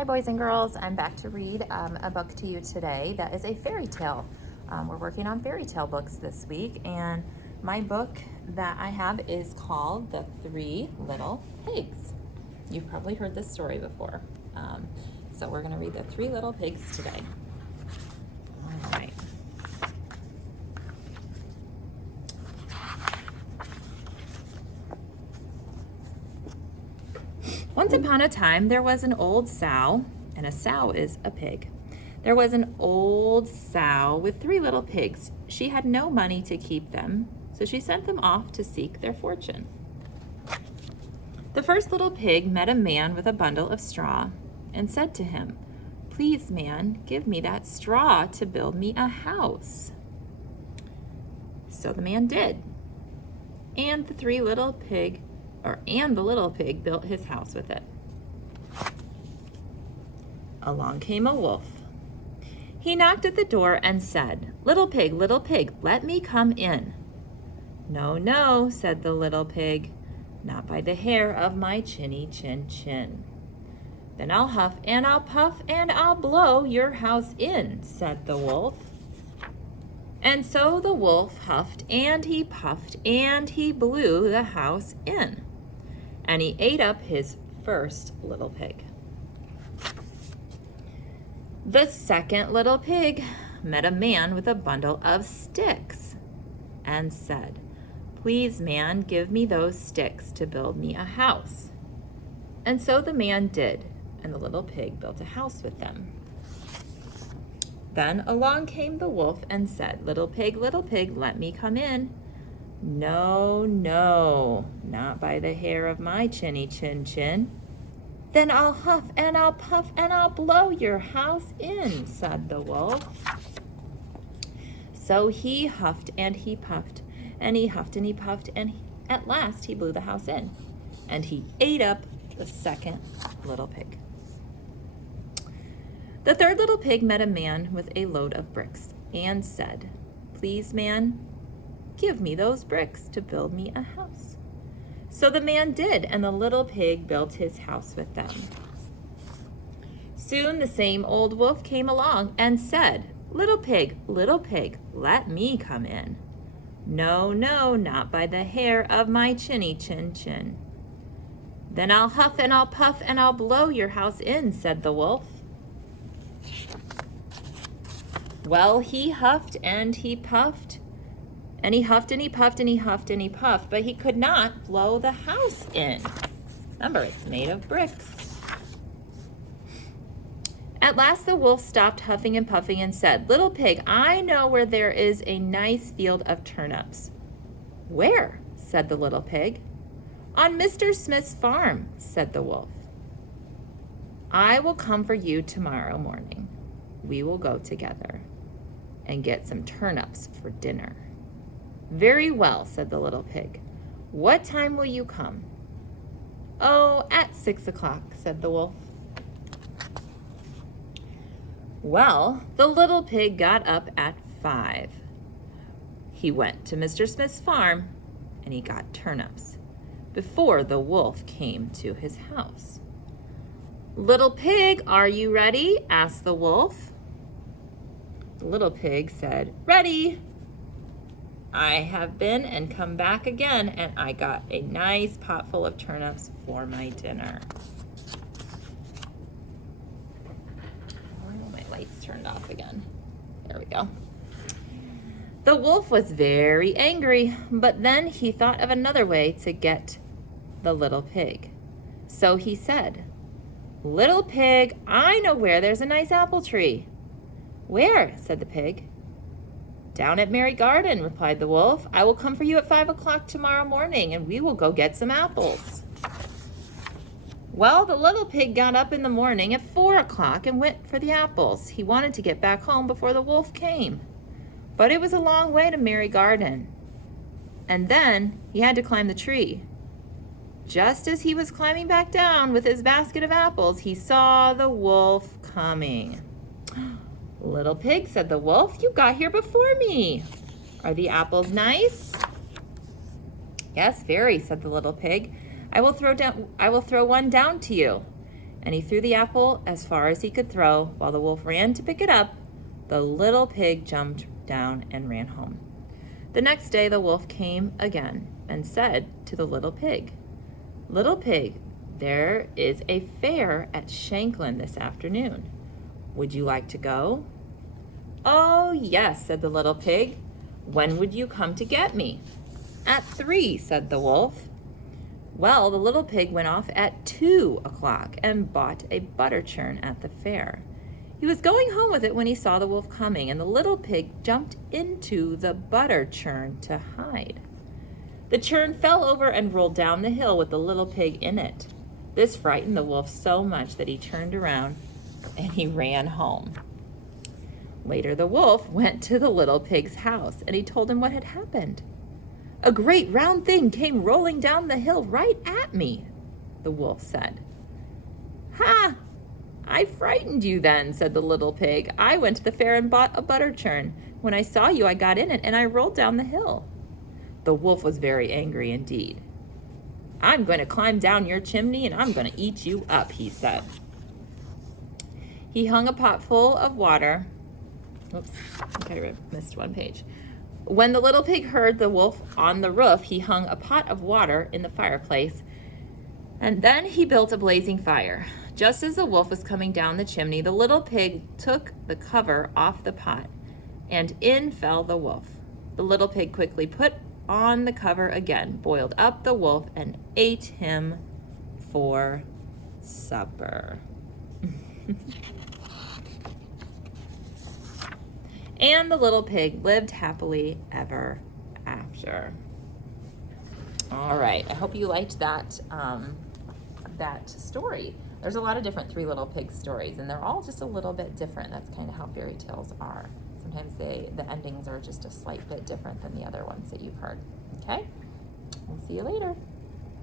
Hi boys and girls, I'm back to read a book to you today that is a fairy tale. We're working on fairy tale books this week, and my book that I have is called The Three Little Pigs. You've probably heard this story before. So we're going to read The Three Little Pigs today. All right. Once upon a time, there was an old sow, and a sow is a pig. There was an old sow with three little pigs. She had no money to keep them, so she sent them off to seek their fortune. The first little pig met a man with a bundle of straw and said to him, "Please, man, give me that straw to build me a house." So the man did. And the little pig built his house with it. Along came a wolf. He knocked at the door and said, little pig, let me come in." "No, no," said the little pig, "not by the hair of my chinny chin chin." "Then I'll huff and I'll puff and I'll blow your house in," said the wolf. And so the wolf huffed and he puffed and he blew the house in. And he ate up his first little pig. The second little pig met a man with a bundle of sticks and said, "Please, man, give me those sticks to build me a house." And so the man did, and the little pig built a house with them. Then along came the wolf and said, little pig, let me come in." "No, no, not by the hair of my chinny chin chin." "Then I'll huff and I'll puff and I'll blow your house in," said the wolf. So he huffed and he puffed and he huffed and he puffed, and at last he blew the house in, and he ate up the second little pig. The third little pig met a man with a load of bricks and said, "Please, man, give me those bricks to build me a house." So the man did, and the little pig built his house with them. Soon the same old wolf came along and said, little pig, let me come in." "No, no, not by the hair of my chinny chin chin." "Then I'll huff and I'll puff and I'll blow your house in," said the wolf. Well, he huffed and he puffed, and he huffed and he puffed and he huffed and he puffed, but he could not blow the house in. Remember, it's made of bricks. At last the wolf stopped huffing and puffing and said, little pig, I know where there is a nice field of turnips." "Where?" said the little pig. "On Mr. Smith's farm," said the wolf. "I will come for you tomorrow morning. We will go together and get some turnips for dinner." "Very well," said the little pig. "What time will you come?" "Oh, at 6 o'clock," said the wolf. Well, the little pig got up at 5. He went to Mr. Smith's farm and he got turnips before the wolf came to his house. "Little pig, are you ready?" asked the wolf. The little pig said, "Ready. I have been and come back again, and I got a nice pot full of turnips for my dinner." Oh, my light's turned off again. There we go. The wolf was very angry, but then he thought of another way to get the little pig. So he said, "Little pig, I know where there's a nice apple tree." "Where?" said the pig. "Down at Merry Garden," replied the wolf. "I will come for you at 5 o'clock tomorrow morning, and we will go get some apples." Well, the little pig got up in the morning at 4 o'clock and went for the apples. He wanted to get back home before the wolf came, but it was a long way to Merry Garden, and then he had to climb the tree. Just as he was climbing back down with his basket of apples, he saw the wolf coming. "Little pig," said the wolf, "you got here before me. Are the apples nice?" "Yes, very," said the little pig. I will throw one down to you." and he threw the apple as far as he could throw. While the wolf ran to pick it up, the little pig jumped down and ran home. The next day the wolf came again and said to the little pig, "Little pig, there is a fair at Shanklin this afternoon. Would you like to go?" "Oh, yes," said the little pig. "When would you come to get me?" "At 3," said the wolf. Well, the little pig went off at 2 o'clock and bought a butter churn at the fair. He was going home with it when he saw the wolf coming, and the little pig jumped into the butter churn to hide. The churn fell over and rolled down the hill with the little pig in it. This frightened the wolf so much that he turned around and he ran home. Later, the wolf went to the little pig's house and he told him what had happened. "A great round thing came rolling down the hill right at me," the wolf said. "Ha! I frightened you then," said the little pig. "I went to the fair and bought a butter churn. When I saw you, I got in it and I rolled down the hill." The wolf was very angry indeed. "I'm going to climb down your chimney and I'm going to eat you up," he said. He hung a pot full of water. Oops, I think I missed one page. When the little pig heard the wolf on the roof, he hung a pot of water in the fireplace, and then he built a blazing fire. Just as the wolf was coming down the chimney, the little pig took the cover off the pot, and in fell the wolf. The little pig quickly put on the cover again, boiled up the wolf, and ate him for supper. And the little pig lived happily ever after. All right, I hope you liked that story. There's a lot of different Three Little Pigs stories, and they're all just a little bit different. That's kind of how fairy tales are. Sometimes the endings are just a slight bit different than the other ones that you've heard. Okay? We'll see you later.